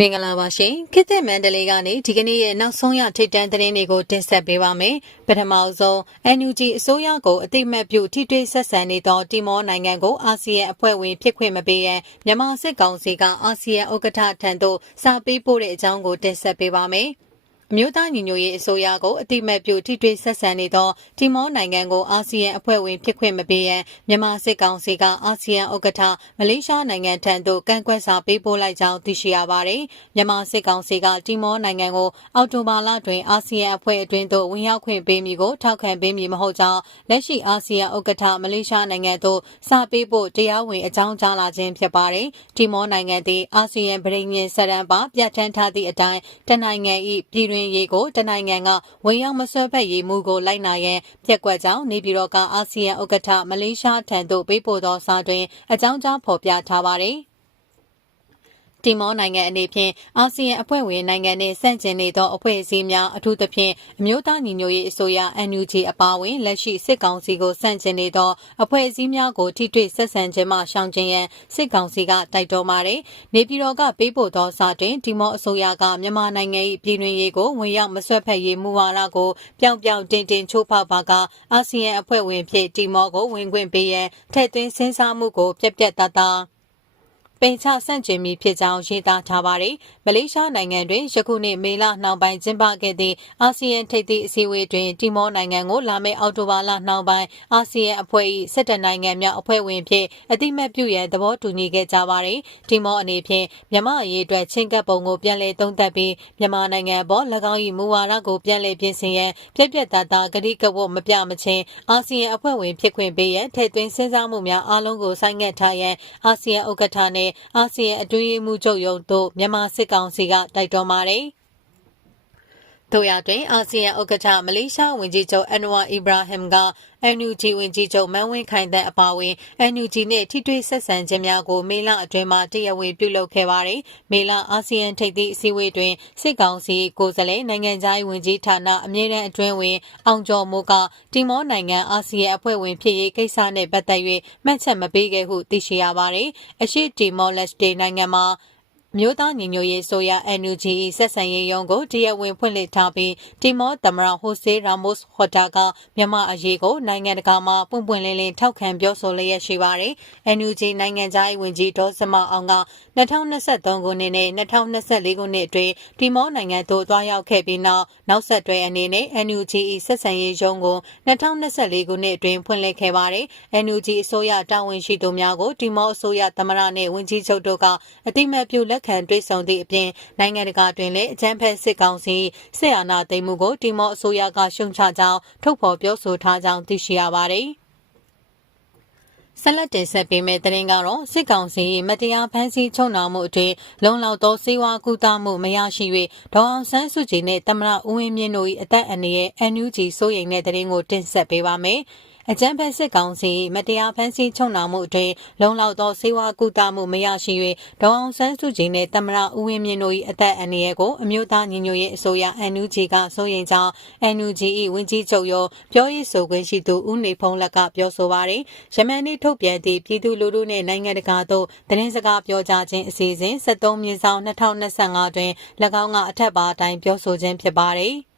မင်္ဂလာပါရှင်ခေတ်သစ်မန္တလေးကနေဒီကနေ့ရဲ့နောက်ဆုံးရထိတ်တန့်သတင်းတွေကိုတင်ဆက်ပေးပါမယ်ပထမဆုံး NUG အစိုးရကိုအတိမတ်ပြုထိတွေ့ဆက်ဆံနေသောတီမောနိုင်ငံကိုအာဆီယံအဖွဲ့ဝင်ဖြစ်ခွင့်မပေးရန်မြန်မာစစ်ကောင်စီကအာဆီယံဥက္ကဋ္ဌထံသို့စာပေးပို့တဲ့အကြောင်းကိုတင်ဆက်ပေးပါမယ် အမျိုးသားညီညွတ်ရေးအစိုးရကိုအတိမတ်ပြုထိတွေ့ဆက်ဆံနေသောတီမောနိုင်ငံကိုအာဆီယံအဖွဲ့ဝင်ဖြစ်ခွင့်မပေးရန်မြန်မာစစ်ကောင်စီကအာဆီယံဥက္ကဋ္ဌမလေးရှားနိုင်ငံထံသို့ကန့်ကွက်စာပေးပို့လိုက်ကြောင်းသိရှိရပါတယ်။မြန်မာစစ်ကောင်စီကတီမောနိုင်ငံကိုအောက်တိုဘာလတွင်အာဆီယံအဖွဲ့အတွင်းသို့ဝင်ရောက်ခွင့်ပေးမည်ကိုထောက်ခံပေးမည်မဟုတ်ကြောင်းလက်ရှိအာဆီယံဥက္ကဋ္ဌမလေးရှားနိုင်ငံသို့စာပေးပို့တရားဝင်အကြောင်းကြားလာခြင်းဖြစ်ပါတယ်။တီမောနိုင်ငံသည်အာဆီယံဗြိဉ္ဉ်စရန်ပါပြဋ္ဌာန်းထားသည့်အတိုင်းတနိုင်ငံ၏ပြည်တွင်ရေးကိုတနိုင်ငံကဝင်ရောက်မဆွဲဖက်ရေးမှုကိုလိုက်နာရန်ပြက်ကွက်ကြောင်းနေပြည်တော်ကအာဆီယံဥက္ကဋ္ဌမလေးရှားထံသို့ပေးပို့သောစာတွင်အကြောင်းကြားဖော်ပြထားပါသည် တီမောနိုင်ငံအနေဖြင့်အာဆီယံအဖွဲ့ဝင်နိုင်ငံနှင့်ဆန့်ကျင်နေသောအဖွဲ့အစည်းများအထူးသဖြင့်အမျိုးသားညီညွတ်ရေးအစိုးရ NUG အပါအဝင်လက်ရှိစစ်ကောင်စီကိုဆန့်ကျင်နေသောအဖွဲ့အစည်းများကိုထိတွေ့ဆက်ဆံခြင်းမှရှောင်ကျဉ်ရန်စစ်ကောင်စီကတိုက်တွန်းပါတယ်။နေပြည်တော်ကပေးပို့သောစာတွင်တီမောအစိုးရကမြန်မာနိုင်ငံ၏ပြည်တွင်ရေးကိုဝင်ရောက်မဆွတ်ဖက်ရေးမူဝါဒကိုပြောင်ပြောင်တင်တင်ချိုးဖောက်ပါကအာဆီယံအဖွဲ့ဝင်ဖြစ်တီမောကိုဝင်ခွင့်ပေးရန်ထည့်သွင်းစဉ်းစားမှုကိုပြက်ပြက်သားသား ပင်ချဆန့်ကျင်မိဖြစ်ကြောင်းရေးသားထားပါတယ်။မလေးရှားနိုင်ငံတွင်ယခုနှစ်မေလနှောင်းပိုင်းကျင်းပခဲ့သည့်အာဆီယံထိပ်သီးအစည်းအဝေးတွင်တီမောနိုင်ငံကိုလာမယ့်အောက်တိုဘာလနှောင်းပိုင်းအာဆီယံအဖွဲ့၏စစ်တပ်နိုင်ငံများအဖွဲ့ဝင်ဖြစ်အတိမတ်ပြုရန်သဘောတူညီခဲ့ကြပါတယ်။တီမောအနေဖြင့်မြန်မာအရေးအတွက်ချင်းကပ်ပုံကိုပြန်လည်သုံးသပ်ပြီးမြန်မာနိုင်ငံပေါ်၎င်း၏မူဝါဒကိုပြန်လည်ပြင်ဆင်ရန်ပြက်ပြက်သားသားဂတိကဝတ်မပြမချင်းအာဆီယံအဖွဲ့ဝင်ဖြစ်ခွင့်ပေးရန်ထည့်သွင်းစဉ်းစားမှုများအားလုံးကိုဆိုင်းငံ့ထားရန်အာဆီယံဥက္ကဋ္ဌနှင့်အာဆီယံအတွင်းရေးမှူးချုပ်ရုံးတို့မြန်မာစစ်ကောင်စီကတိုက်တွန်းပါတယ်။ တို့ရတွင်အာဆီယံဥက္ကဋ္ဌမလေးရှားဝန်ကြီးချုပ်အန်နဝါအီဘရာဟင်က NUG ဝန်ကြီးချုပ်မန်းဝင်းခိုင်တဲ့အပါအဝင် NUG နဲ့ထိတွေ့ဆက်ဆံခြင်းများကိုမေလအတွင်းမှာတရားဝင်ပြုလုပ်ခဲ့ပါတယ်။မေလအာဆီယံထိပ်သီးအစည်းအဝေးတွင်စစ်ကောင်စီကိုယ်စားလှယ်နိုင်ငံသားဝန်ကြီးဌာနအမြဲတမ်းအတွင်းဝင်အောင်ကျော်မိုးကတီမောနိုင်ငံအာဆီယံအဖွဲ့ဝင်ဖြစ်ရေးကိစ္စနဲ့ပတ်သက်၍မှတ်ချက်မပေးခဲ့ဟုသိရှိရပါတယ်။အရှိတီမောလက်စတေနိုင်ငံမှာ မြို့သားညီညွတ်ရေးဆိုရ NUG ဆက်ဆံရေးရုံးကိုတရားဝင်ဖွင့်လှစ်ထားပြီးတီမောသမရဟိုဆေရာမို့စ်ဟော်တာကမြန်မာအရေးကိုနိုင်ငံတကာမှာပွင့်ပွင့်လင်းလင်းထောက်ခံပြောဆိုလျက်ရှိပါတယ်။ NUG နိုင်ငံသားရေးဝန်ကြီးဒေါ်စမအောင်က2023ခုနှစ်နဲ့2024ခုနှစ်အတွင်းတီမောနိုင်ငံသို့သွားရောက်ခဲ့ပြီးနောက်နောက်ဆက်တွဲအနေနဲ့ NUG ဆက်ဆံရေးရုံးကို2024ခုနှစ်အတွင်းဖွင့်လှစ်ခဲ့ပါတယ်။ NUG အစိုးရတာဝန်ရှိသူများကိုတီမောအစိုးရသမရနဲ့ဝန်ကြီးချုပ်တို့ကအတိမတ်ပြုလက်ခံတွေ့ဆုံသည့်အပြင်နိုင်ငံတကာတွင်လည်းအကြမ်းဖက်စစ်ကောင်စီစစ်အာဏာသိမ်းမှုကိုတီမောအစိုးရကရှုံချကြောင်းထုတ်ဖော်ပြောဆိုထားကြောင်းသိရှိရပါတယ်။ဆက်လက်တင်ဆက်ပေးမယ့်သတင်းကတော့စစ်ကောင်စီမတရားဖမ်းဆီးချုပ်နှောင်မှုအတွင်းလုံလောက်သောစေဝါကူတာမှုမရရှိ၍ဒေါအောင်ဆန်းစုကြည်နှင့်တမရဦးဝင်းမြင့်တို့၏အသက်အန္တရာယ် NUG စိုးရိမ်တဲ့သတင်းကိုတင်ဆက်ပေးပါမယ်။ အကြမ်းဖက်စစ်ကောင်စီမတရားဖမ်းဆီးချုပ်နှောင်မှုအတွင်းလုံလောက်သောစေဝါကူတာမှုမရရှိ၍ဒေါအောင်ဆန်းစုကြည်နှင့်တမရဦးဝင်းမြင့်တို့၏အသက်အန္တရာယ်ကိုအမျိုးသားညီညွတ်ရေးအစိုးရ NUG ကစိုးရိမ်ကြောင်း NUG ၏ဝန်ကြီးချုပ်ရောပြောရေးဆိုခွင့်ရှိသူဦးနေဖုံးလက်ကပြောဆိုပါရယ်ယမန်နေ့ထုတ်ပြန်သည့်ပြည်သူလူထုနှင့်နိုင်ငံတကာသို့သတင်းစကားပြောကြားခြင်းအစီအစဉ်73မြင်းဆောင်2025တွင်၎င်းကအထက်ပါအတိုင်းပြောဆိုခြင်းဖြစ်ပါရယ်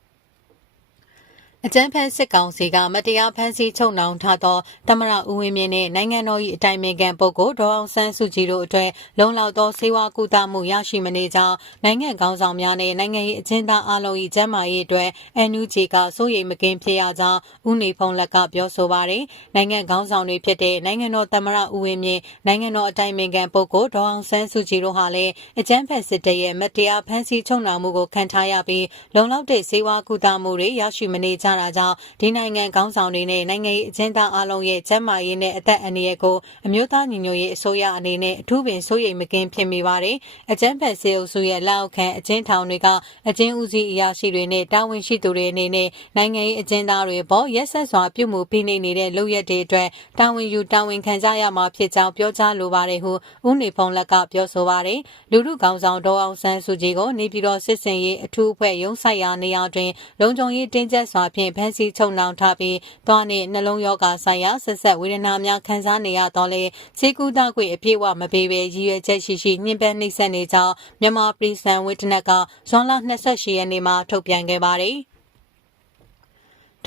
အကြမ်းဖက်စစ်ကောင်စီကမတရားဖမ်းဆီးချုပ်နှောင်ထားသောတမရဦးဝင်းမြင့်နှင့်နိုင်ငံတော်၏အတိုင်ပင်ခံပုဂ္ဂိုလ်ဒေါအောင်ဆန်းစုကြည်တို့အတွက်လုံလောက်သောစေဝါကူတာမှုရရှိမနေကြောင်းနိုင်ငံကောင်းဆောင်များနှင့်နိုင်ငံ၏အကျဉ်းသားအလုံး၏ကျန်းမာရေးအတွက် NUG ကစိုးရိမ်မကင်းဖြစ်ရကြောင်းဦးနေဖုံးလက်ကပြောဆိုပါရယ်နိုင်ငံကောင်းဆောင်တွေဖြစ်တဲ့နိုင်ငံတော်တမရဦးဝင်းမြင့်နိုင်ငံတော်အတိုင်ပင်ခံပုဂ္ဂိုလ်ဒေါအောင်ဆန်းစုကြည်တို့ဟာလည်းအကြမ်းဖက်စစ်တပ်ရဲ့မတရားဖမ်းဆီးချုပ်နှောင်မှုကိုခံထားရပြီးလုံလောက်တဲ့စေဝါကူတာမှုတွေရရှိမနေကြကြတာကြောင့်ဒီနိုင်ငံခေါင်းဆောင်တွေနဲ့နိုင်ငံရေးအကျဉ်းသားအလုံးရဲ့ကျန်းမာရေးနဲ့အသက်အန္တရာယ်ကိုအမျိုးသားညီညွတ်ရေးအစိုးရအနေနဲ့အထူးပင်စိုးရိမ်မကင်းဖြစ်မိပါတယ်။အကြမ်းဖက်စေအုပ်စုရဲ့လက်အောက်ခံအကျဉ်းထောင်တွေကအကျဉ်းဦးစီးအရာရှိတွေနဲ့တာဝန်ရှိသူတွေအနေနဲ့နိုင်ငံရေးအကျဉ်းသားတွေပေါ်ရက်ဆက်စွာပြုမှုဖိနှိပ်နေတဲ့လုပ်ရက်တွေအတွက်တာဝန်ယူတာဝန်ခံကြရမှာဖြစ်ကြောင်းပြောကြားလိုပါတယ်ဟုဦးနေဖုံးလက်ကပြောဆိုပါတယ်။လူထုခေါင်းဆောင်ဒေါ်အောင်ဆန်းစုကြည်ကိုနေပြည်တော်စစ်စင်ရေးအထူးအဖွဲ့ရုံးဆိုင်ရာနေရာတွင်လုံခြုံရေးတင်းကျပ်စွာဖြဖြင့်ဖမ်းဆီးချုပ်နှောင်ထားပြီးသွားနှင့်နှလုံးရောဂါဆိုင်ရာဆက်ဆက်ဝေဒနာများခံစားနေရတော့လေဈေးကူတာခွေအပြည့်အဝမပေးဘဲရည်ရွယ်ချက်ရှိရှိညှဉ်းပန်းနှိပ်စက်နေကြောင်းမြန်မာပြည်စံဝိတနက်ကဇွန်လ28ရက်နေ့မှာထုတ်ပြန်ခဲ့ပါတယ်။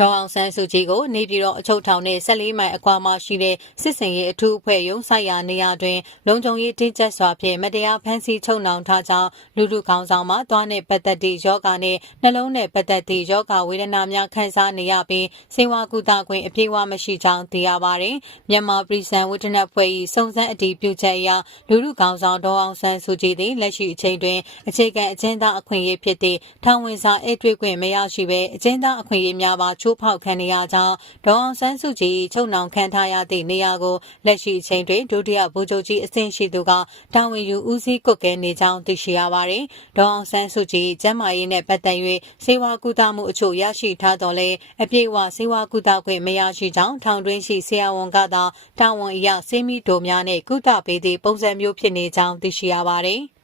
ဒေါအောင်ဆန်းစုကြည်ကိုနေပြည်တော်အချုပ်ထောင်နဲ့14မိုင်အကွာမှာရှိတဲ့စစ်စင်ရေးအထူးအဖွဲ့ရုံးဆိုင်ရာနေရာတွင်လုံခြုံရေးတင်းကျပ်စွာဖြင့်မတရားဖမ်းဆီးချုပ်နှောင်ထားကြောင်းလူလူခေါင်းဆောင်မှတွားနှင့်ပတ်သက်သည့်ယောဂါနှင့်နှလုံးနှင့်ပတ်သက်သည့်ယောဂါဝေဒနာများခံစားနေရပြီးစေဝါကူတာခွင့်အပြည့်အဝမရှိကြောင်းသိရပါသည်မြန်မာပြည်စံဝတ္တနဖွဲ့၏စုံစမ်းအတည်ပြုချက်အရလူလူခေါင်းဆောင်ဒေါအောင်ဆန်းစုကြည်သည်လက်ရှိအချိန်တွင်အခြေခံအကျဉ်းသားအခွင့်အရေးဖြစ်သည့်ထောင်ဝင်စာအိတ်တွေ့ခွင့်မရရှိဘဲအကျဉ်းသားအခွင့်အရေးများပါချိုးဖောက်ခံနေရကြောင်းဒေါအောင်ဆန်းစုကြည်ချုပ်နှောင်ခံထားရသည့်နေရာကိုလက်ရှိအချိန်တွင်ဒုတိယဗိုလ်ချုပ်ကြီးအဆင့်ရှိသူကတာဝန်ယူဦးစီးကွက်ကဲနေကြောင်းသိရှိရပါသည်ဒေါအောင်ဆန်းစုကြည်ကျန်းမာရေးနဲ့ပတ်သက်၍စေဝါကူတာမှုအချို့ရရှိထားတော်လဲအပြည့်အဝစေဝါကူတာခွင့်မရရှိကြောင်းထောင်တွင်းရှိဆရာဝန်ကသာတာဝန်အရစေမီတိုများနဲ့ကုသပေးသည့်ပုံစံမျိုးဖြစ်နေကြောင်းသိရှိရပါသည်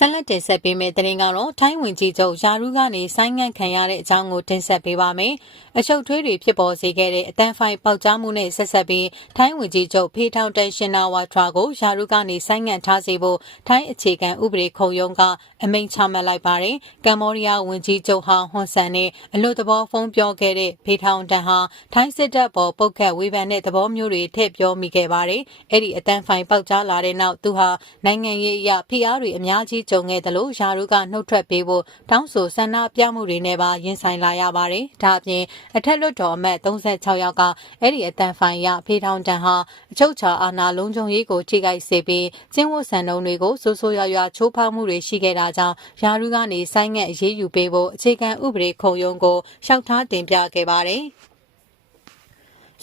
ဆက်လက်တင်ဆက်ပေးမယ့်သတင်းကတော့ထိုင်းဝင်ကြီးချုပ်ယာရုကနေဆိုင်းငံ့ခံရတဲ့အကြောင်းကိုတင်ဆက်ပေးပါမယ်။အချုပ်ထွေးတွေဖြစ်ပေါ်စေခဲ့တဲ့အတန်းဖိုင်ပေါက်ကြားမှုနဲ့ဆက်ဆက်ပြီးထိုင်းဝင်ကြီးချုပ်ဖေထောင်တန်ရှင်နာဝါထရာကိုယာရုကနေဆိုင်းငံ့ထားစေဖို့ထိုင်းအခြေခံဥပဒေခုံရုံးကအမိန့်ချမှတ်လိုက်ပါတယ်။ကမ္ဘောဒီးယားဝင်ကြီးချုပ်ဟောင်းဟွန်ဆန်နဲ့အလို့သဘောဖုံးပြောခဲ့တဲ့ဖေထောင်တန်ဟာထိုင်းစစ်တပ်ပေါ်ပုတ်ခတ်ဝေဖန်တဲ့သဘောမျိုးတွေထည့်ပြောမိခဲ့ပါတယ်။အဲ့ဒီအတန်းဖိုင်ပေါက်ကြားလာတဲ့နောက်သူဟာနိုင်ငံရေးအရာဖိအားတွေအများကြီးကြုံခဲ့တယ်လို့ယာရုကနှုတ်ထွက်ပေးဖို့တောင်းဆိုဆန္ဒပြမှုတွေနဲ့ပါရင်ဆိုင်လာရပါတယ်။ဒါအပြင်အထက်လွှတ်တော်အမတ်36ယောက်ကအဲ့ဒီအတန်ဖိုင်ရဖေးထောင်တန်ဟာအချုပ်ချာအာဏာလုံးချုံရေးကိုထိခိုက်စေပြီးကျင်းဝတ်ဆန်တုံးတွေကိုစိုးစိုးရွားရွားချိုးဖောက်မှုတွေရှိခဲ့တာကြောင့်ယာရုကနေဆိုင်းငံ့အရေးယူပေးဖို့အခြေခံဥပဒေခုံရုံးကိုလျှောက်ထားတင်ပြခဲ့ပါတယ်။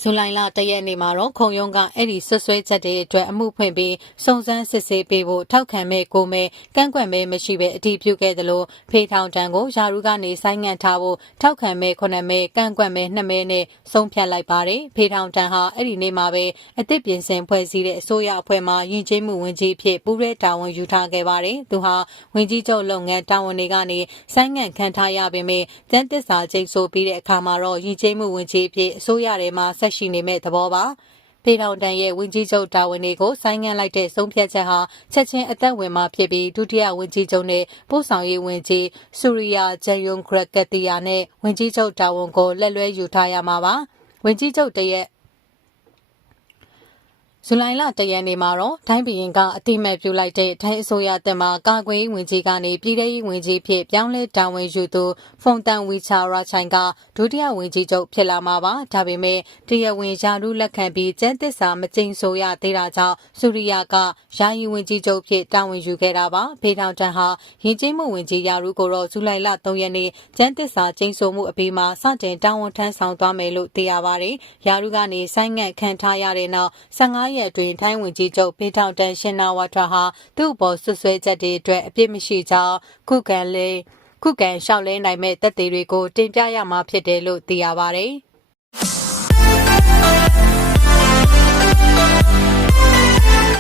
ဇူလိုင်လတရက်နေ့မှာတော့ခုံရုံးကအဲ့ဒီဆွဆွဲချက်တွေအတွက်အမှုဖွင့်ပြီးစုံစမ်းစစ်ဆေးပေးဖို့ထောက်ခံမဲ့ကိုမဲ့ကန့်ကွက်မဲ့မရှိပဲအတည်ပြုခဲ့တယ်လို့ဖေထောင်တန်ကိုယာရုကနေဆိုင်းငံ့ထားဖို့ထောက်ခံမဲ့ခုနှစ်မဲကန့်ကွက်မဲ့နှစ်မဲနဲ့ဆုံးဖြတ်လိုက်ပါတယ်ဖေထောင်တန်ဟာအဲ့ဒီနေ့မှာပဲအသစ်ပြင်ဆင်ဖွဲ့စည်းတဲ့အစိုးရအဖွဲ့မှယဉ်ကျေးမှုဝန်ကြီးဖြစ်ပူးရဲတာဝန်ယူထားခဲ့ပါတယ်သူဟာဝန်ကြီးချုပ်လုပ်ငန်းတာဝန်တွေကနေဆိုင်းငံ့ခံထားရပေမဲ့တန်တစ္စာကျိတ်ဆိုပြီးတဲ့အခါမှာတော့ယဉ်ကျေးမှုဝန်ကြီးဖြစ်အစိုးရထဲမှာဆက်ရှိနေမဲ့သဘောပါဖေထောင်တန်ရဲ့ဝင်ကြီးချုပ်တာဝန်တွေကိုဆိုင်းငံ့လိုက်တဲ့ဆုံးဖြတ်ချက်ဟာချက်ချင်းအသက်ဝင်မှာဖြစ်ပြီးဒုတိယဝင်ကြီးချုပ်နဲ့ပို့ဆောင်ရေးဝင်ကြီးဆူရီယာဂျန်ယွန်ခရက်ကတီယာနဲ့ဝင်ကြီးချုပ်တာဝန်ကိုလက်လွဲယူထားရမှာပါဝင်ကြီးချုပ်တရဲ့ ဇူလိုင်လတရက်နေ့မှာတော့တိုင်းပြည်ရင်ကအတိမတ်ပြုလိုက်တဲ့ထိုင်းအစိုးရတပ်မှကာကွယ်ရေးဝန်ကြီးကနေပြည်ထရေးဝန်ကြီးဖြစ်ပြောင်းလဲတာဝန်ယူသူဖုန်တန်ဝီချာရာချိုင်ကဒုတိယဝန်ကြီးချုပ်ဖြစ်လာမှာပါဒါပေမဲ့တရားဝင်ယာရုလက်ခံပြီးကျန်းသစ္စာမကျိန်ဆိုရသေးတာကြောင့်စူရီယာကယာယီဝန်ကြီးချုပ်ဖြစ်တာဝန်ယူခဲ့တာပါဖေထောင်တန်ဟာယဉ်ကျေးမှုဝန်ကြီးယာရုကိုတော့ဇူလိုင်လ3ရက်နေ့ကျန်းသစ္စာကျိန်ဆိုမှုအပြီးမှာစတင်တာဝန်ထမ်းဆောင်သွားမယ်လို့သိရပါတယ်ယာရုကနေဆိုင်းငံ့ခံထားရတဲ့နောက်15ရက်အတွင်းထိုင်းဝန်ကြီးချုပ်ဖေထောင်တန်ရှင်နာဝါထရာဟာသူ့အပေါ်ဆွဆွဲချက်တွေအတွက်အပြစ်မရှိကြောင်းခုခံလေးခုခံလျှောက်လဲနိုင်မဲ့တပ်သေးတွေကိုတင်ပြရမှာဖြစ်တယ်လို့သိရပါတယ်။